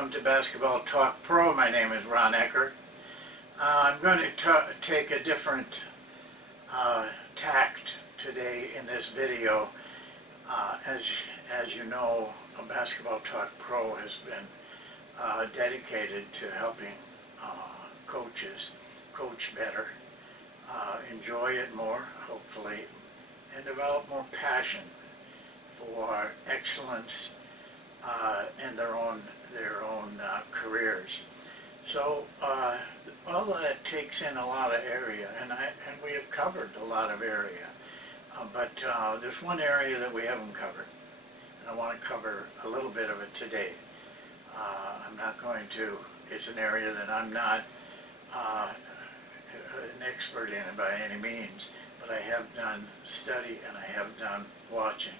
welcome to Basketball Talk Pro. My name is Ron Ekker. I'm going to take a different tact today in this video. As you know, Basketball Talk Pro has been dedicated to helping coaches coach better, enjoy it more, hopefully, and develop more passion for excellence in their own careers. So all that takes in a lot of area, and we have covered a lot of area, but there's one area that we haven't covered, and I want to cover a little bit of it today. I'm not going to. It's an area that I'm not an expert in by any means, but I have done study and I have done watching,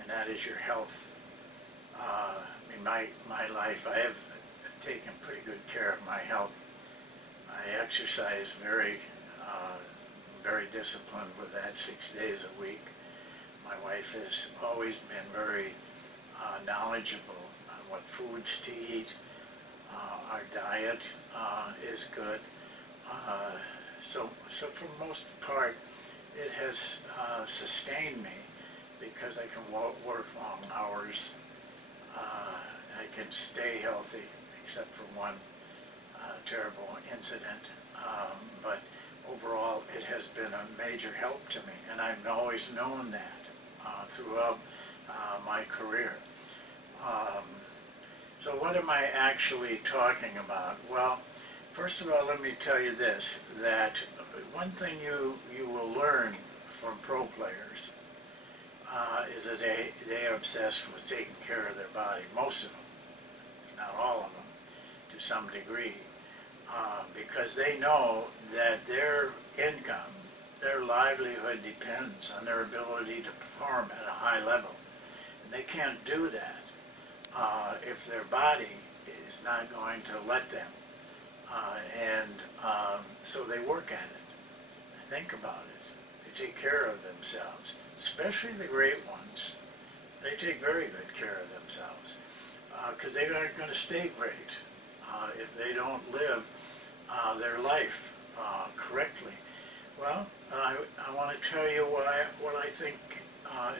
and that is your health. In my life, I have taken pretty good care of my health. I exercise very disciplined with that 6 days a week. My wife has always been very knowledgeable on what foods to eat. Our diet is good. So for the most part, it has sustained me because I can work long hours. I can stay healthy, except for one terrible incident. But overall, it has been a major help to me, and I've always known that throughout my career. So what am I actually talking about? Well, first of all, let me tell you this, that one thing you will learn from pro players is that they are obsessed with taking care of their body, most of them, if not all of them, to some degree, because they know that their income, their livelihood depends on their ability to perform at a high level. And they can't do that if their body is not going to let them. So they work at it. They think about it. They take care of themselves, especially the great ones. They take very good care of themselves because they aren't going to stay great if they don't live their life correctly. Well, I want to tell you what I think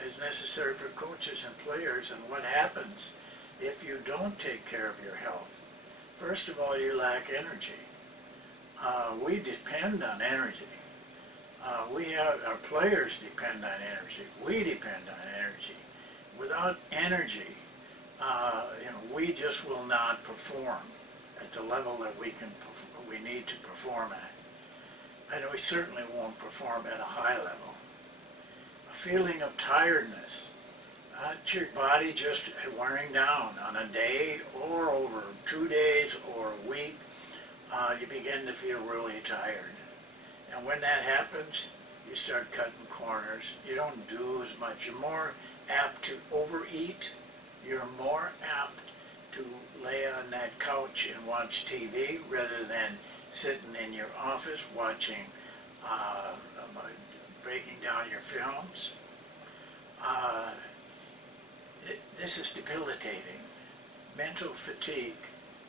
is necessary for coaches and players, and what happens if you don't take care of your health. First of all, you lack energy. We depend on energy. Our players depend on energy. We depend on energy. Without energy, we just will not perform at the level that we need to perform at. And we certainly won't perform at a high level. A feeling of tiredness. It's your body just wearing down on a day or over 2 days or a week. You begin to feel really tired. And when that happens, you start cutting corners. You don't do as much. You're more apt to overeat. You're more apt to lay on that couch and watch TV rather than sitting in your office watching, breaking down your films. This is debilitating. Mental fatigue.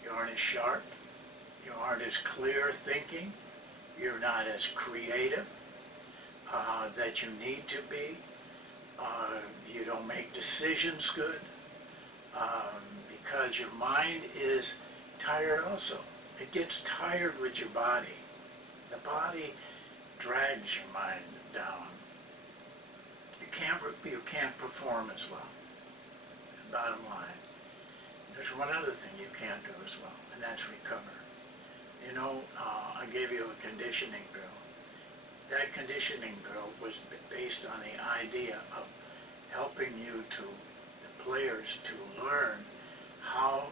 You aren't as sharp. You aren't as clear thinking. You're not as creative that you need to be. You don't make decisions good because your mind is tired also. It gets tired with your body. The body drags your mind down. You can't perform as well. Bottom line. There's one other thing you can't do as well, and that's recover. You know, I gave you a conditioning drill. That conditioning drill was based on the idea of helping the players to learn how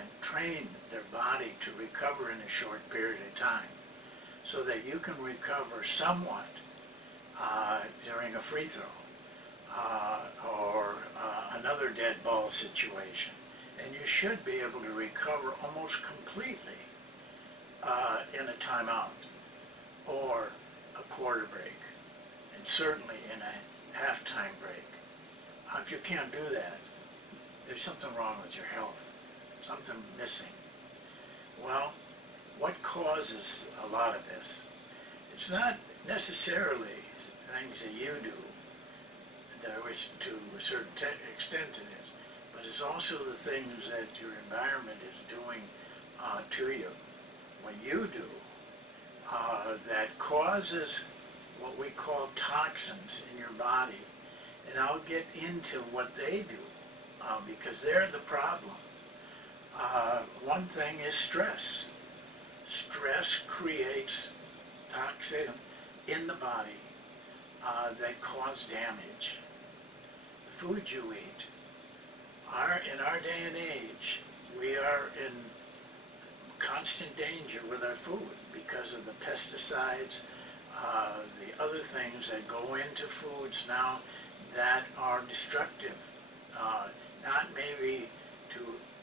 and train their body to recover in a short period of time, so that you can recover somewhat during a free throw or another dead ball situation. And you should be able to recover almost completely in a timeout or a quarter break, and certainly in a halftime break. If you can't do that, there's something wrong with your health, something missing. Well, what causes a lot of this? It's not necessarily things that you do, which to a certain extent it is, but it's also the things that your environment is doing to you. What you do that causes what we call toxins in your body, and I'll get into what they do because they're the problem. One thing is stress. Stress creates toxin in the body that cause damage. The food you eat. In our day and age, we are in constant danger with our food because of the pesticides, the other things that go into foods now that are destructive. Not maybe to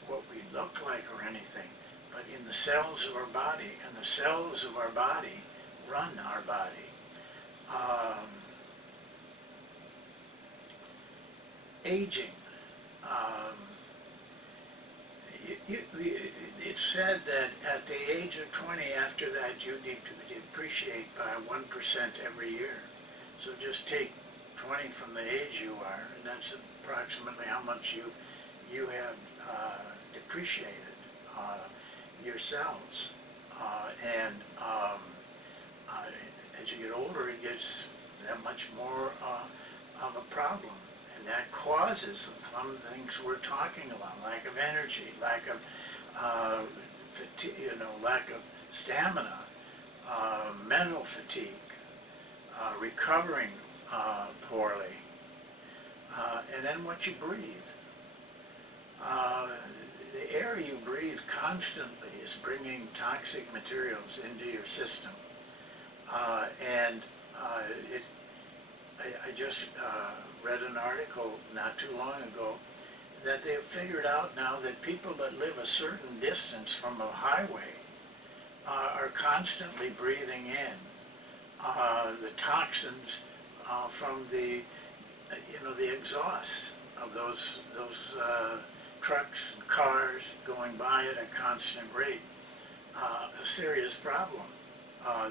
what we look like or anything, but in the cells of our body, and the cells of our body run our body. Aging. It's said that at the age of 20, after that, you need to depreciate by 1% every year. So just take 20 from the age you are, and that's approximately how much you have depreciated your cells. As you get older, it gets that much more of a problem. And that causes some things we're talking about: lack of energy, lack of fatigue, lack of stamina, mental fatigue, recovering poorly, and then what you breathe. The air you breathe constantly is bringing toxic materials into your system, I just read an article not too long ago that they have figured out now that people that live a certain distance from a highway are constantly breathing in the toxins from the exhaust of those trucks and cars going by at a constant rate. A serious problem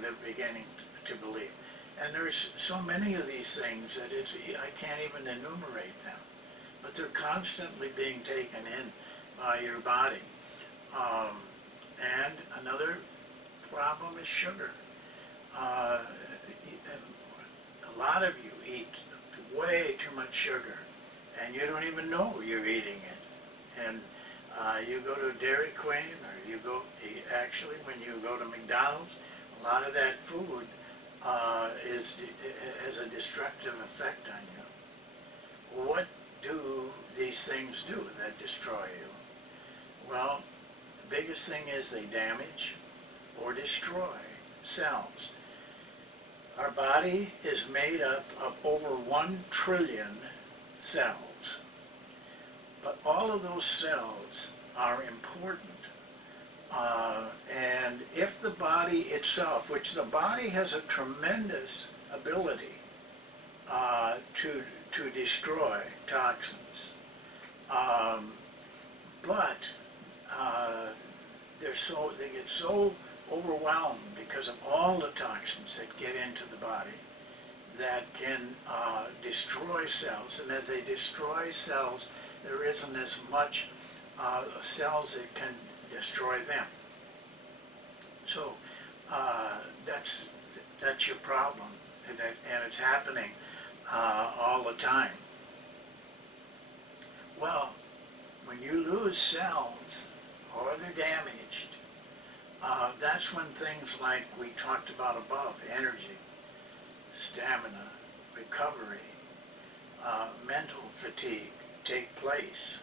they're beginning to believe. And there's so many of these things that I can't even enumerate them. But they're constantly being taken in by your body. And another problem is sugar. A lot of you eat way too much sugar, and you don't even know you're eating it. And you go to Dairy Queen, or you go, actually when you go to McDonald's, a lot of that food has a destructive effect on you. What do these things do that destroy you? Well, the biggest thing is they damage or destroy cells. Our body is made up of over 1 trillion cells. But all of those cells are important. And if the body itself, which the body has a tremendous ability to destroy toxins, but they get so overwhelmed because of all the toxins that get into the body that can destroy cells. And as they destroy cells, there isn't as much cells that can destroy them. So that's your problem, and it's happening all the time. Well, when you lose cells or they're damaged, that's when things like we talked about above, energy, stamina, recovery, mental fatigue take place.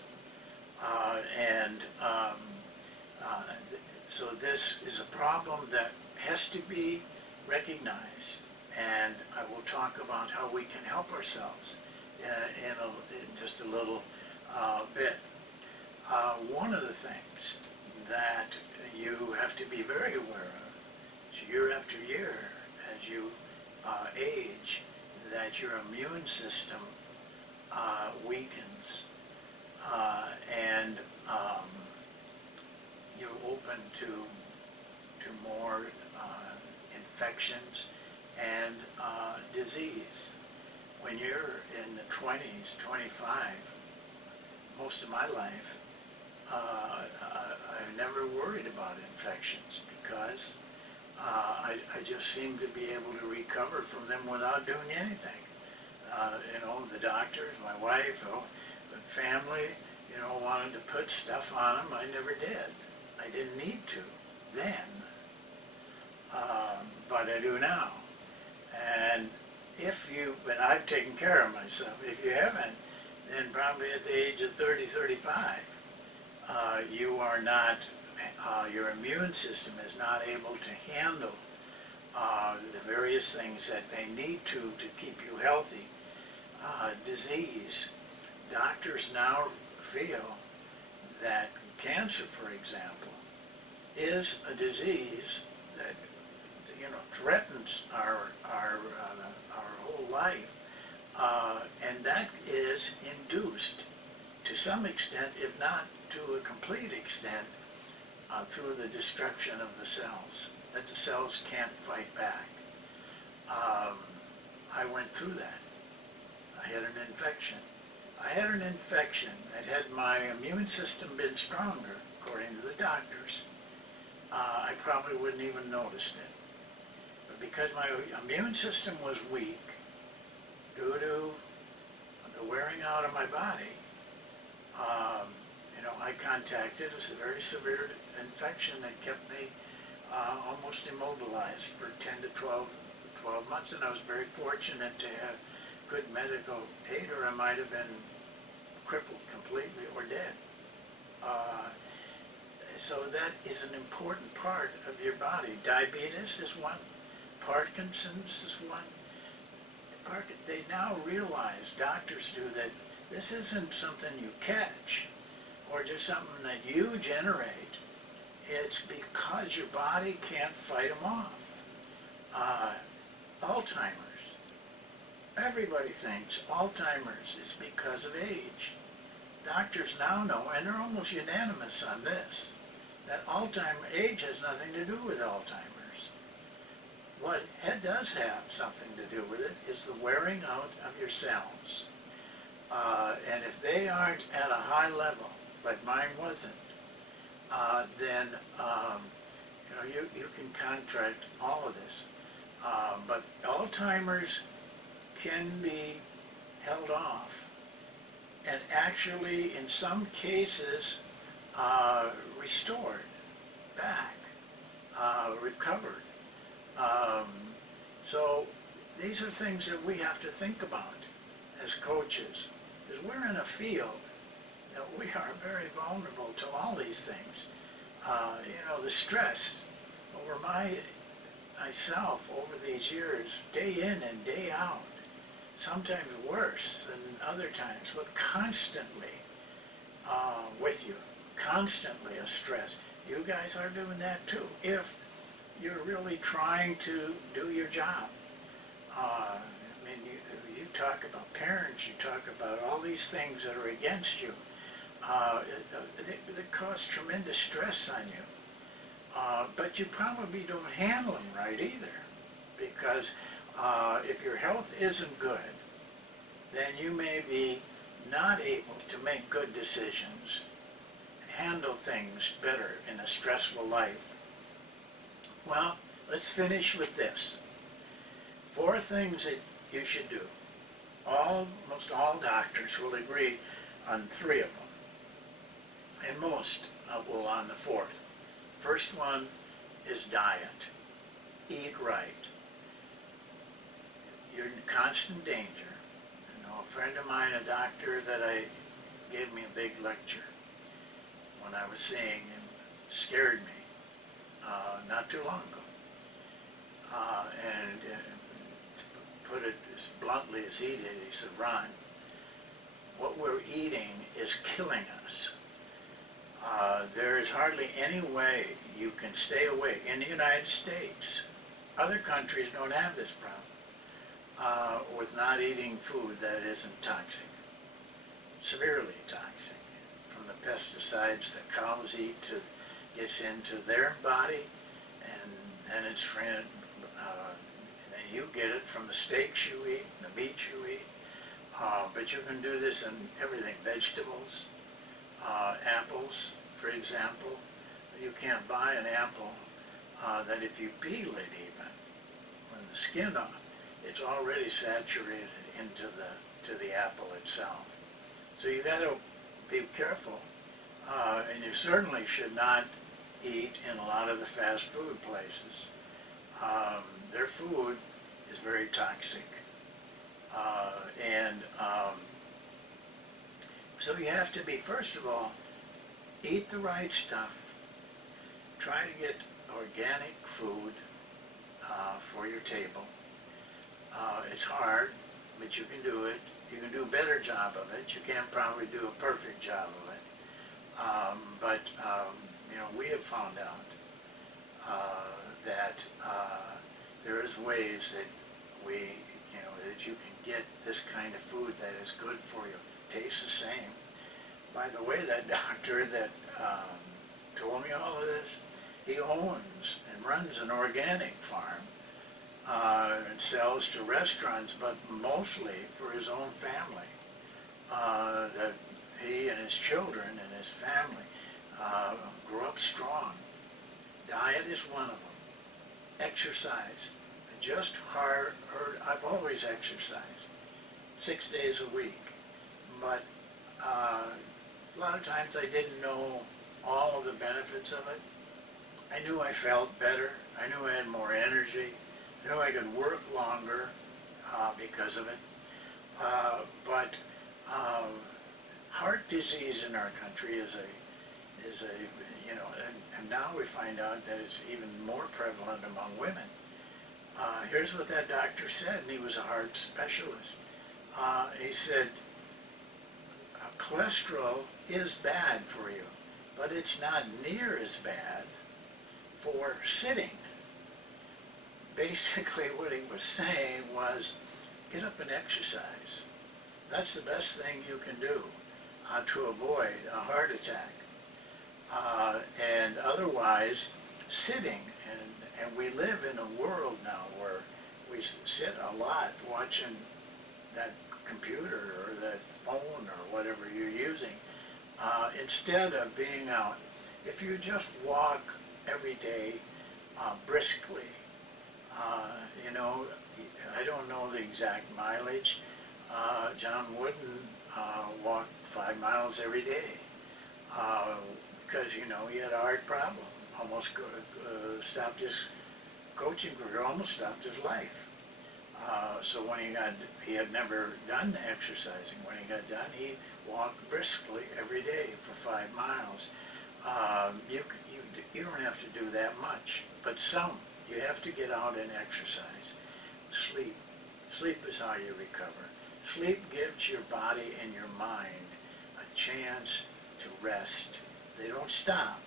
So this is a problem that has to be recognized, and I will talk about how we can help ourselves in just a little bit. One of the things that you have to be very aware of is year after year, as you age, that your immune system weakens, and you're open to more infections and disease. When you're in the 20s, 25, most of my life, I never worried about infections because I just seemed to be able to recover from them without doing anything. You know, the doctors, my wife, the family, you know, wanted to put stuff on them. I never did. I didn't need to then, but I do now. And but I've taken care of myself. If you haven't, then probably at the age of 30, 35, you are not, your immune system is not able to handle the various things that they need to keep you healthy. Disease. Doctors now feel that cancer, for example, is a disease that, you know, threatens our whole life, and that is induced to some extent, if not to a complete extent, through the destruction of the cells, that the cells can't fight back. I went through that. I had an infection. Had my immune system been stronger, according to the doctors, I probably wouldn't even noticed it. But because my immune system was weak, due to the wearing out of my body, you know, I contacted a very severe infection that kept me almost immobilized for 10 to 12 months, and I was very fortunate to have good medical aid, or I might have been crippled completely or dead. So that is an important part of your body. Diabetes is one. Parkinson's is one. They now realize, doctors do, that this isn't something you catch or just something that you generate. It's because your body can't fight them off. Alzheimer's. Everybody thinks Alzheimer's is because of age. Doctors now know, and they're almost unanimous on this, that age has nothing to do with Alzheimer's. What does have something to do with it is the wearing out of your cells. And if they aren't at a high level, like mine wasn't, then you know, you can contract all of this. But Alzheimer's can be held off, and actually in some cases restored back, recovered. So these are things that we have to think about as coaches, because we're in a field that we are very vulnerable to all these things. You know, the stress over myself over these years, day in and day out, sometimes worse than other times, but constantly with you, constantly a stress. You guys are doing that too, if you're really trying to do your job. I mean, you talk about parents, you talk about all these things that are against you. They cause tremendous stress on you. But you probably don't handle them right either, because if your health isn't good, then you may be not able to make good decisions, handle things better in a stressful life. Well, let's finish with this. 4 things that you should do. Almost all doctors will agree on 3 of them, and most will on the 4th. First one is diet. Eat right. You're in constant danger. You know, a friend of mine, a doctor gave me a big lecture when I was seeing him, scared me not too long ago. And to put it as bluntly as he did, he said, "Ron, what we're eating is killing us. There is hardly any way you can stay away in the United States. Other countries don't have this problem with not eating food that isn't toxic, severely toxic, from the pesticides that cows eat to gets into their body, and then it's and then you get it from the steaks you eat, the meat you eat. But you can do this in everything, vegetables, apples, for example. You can't buy an apple that if you peel it even, when the skin off, it's already saturated into the apple itself. So you got to be careful, and you certainly should not eat in a lot of the fast food places. Their food is very toxic, so you have to be, first of all, eat the right stuff. Try to get organic food for your table. It's hard, but you can do it. You can do a better job of it. You can't probably do a perfect job of it. But we have found out that there is ways that that you can get this kind of food that is good for you. Tastes the same. By the way, that doctor that told me all of this, he owns and runs an organic farm and sells to restaurants, but mostly for his own family. That he and his children and his family grew up strong. Diet is one of them. Exercise. Just I've always exercised 6 days a week, but a lot of times I didn't know all of the benefits of it. I knew I felt better. I knew I had more energy. I knew I could work longer because of it. But heart disease in our country is and now we find out that it's even more prevalent among women. Here's what that doctor said, and he was a heart specialist. He said, cholesterol is bad for you, but it's not near as bad for sitting. Basically what he was saying was, get up and exercise. That's the best thing you can do to avoid a heart attack. And otherwise, sitting, and we live in a world now where we sit a lot watching that computer or that phone or whatever you're using, instead of being out. If you just walk every day briskly, I don't know the exact mileage. John Wooden walked 5 miles every day because, he had a heart problem. Almost stopped his coaching career, almost stopped his life. So when he had never done the exercising. When he got done, he walked briskly every day for 5 miles. You don't have to do that much, but some. You have to get out and exercise. Sleep. Sleep is how you recover. Sleep gives your body and your mind a chance to rest. They don't stop,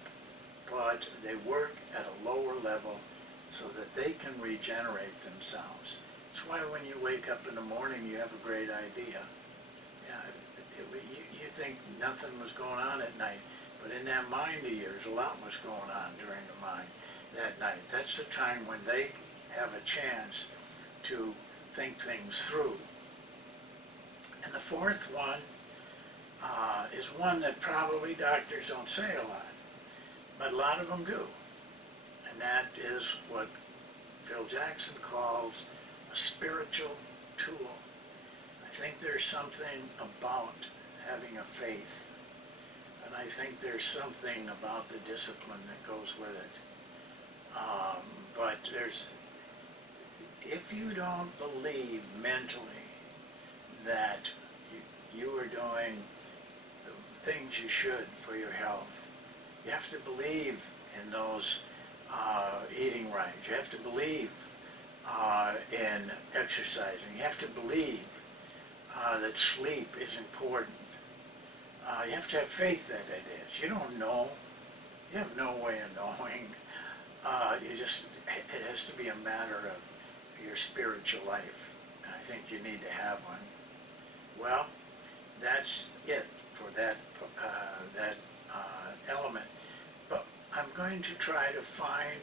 but they work at a lower level so that they can regenerate themselves. That's why when you wake up in the morning, you have a great idea. You think nothing was going on at night, but in that mind of yours, a lot was going on during the mind that night. That's the time when they have a chance to think things through. And the fourth one is one that probably doctors don't say a lot, but a lot of them do. And that is what Phil Jackson calls a spiritual tool. I think there's something about having a faith, and I think there's something about the discipline that goes with it. But if you don't believe mentally that you are doing the things you should for your health, you have to believe in those eating right. You have to believe in exercising. You have to believe that sleep is important. You have to have faith that it is. You don't know. You have no way of knowing. It has to be a matter of your spiritual life. And I think you need to have one. Well, that's it for that element. But I'm going to try to find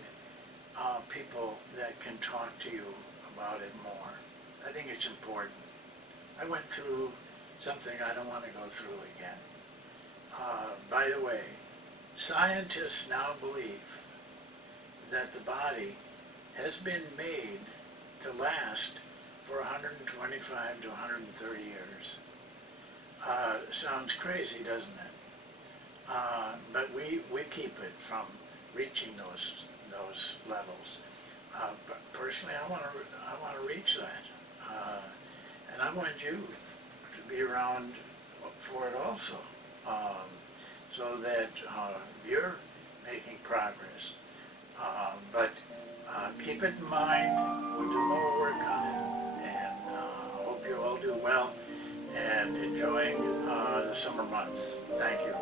people that can talk to you about it more. I think it's important. I went through something I don't want to go through again. By the way, scientists now believe that the body has been made to last for 125 to 130 years. Sounds crazy, doesn't it? But we keep it from reaching those levels. But personally, I want to reach that, and I want you to be around for it also, so that you're making progress. But keep it in mind. We'll do more work on it, and I hope you all do well and enjoying the summer months. Thank you.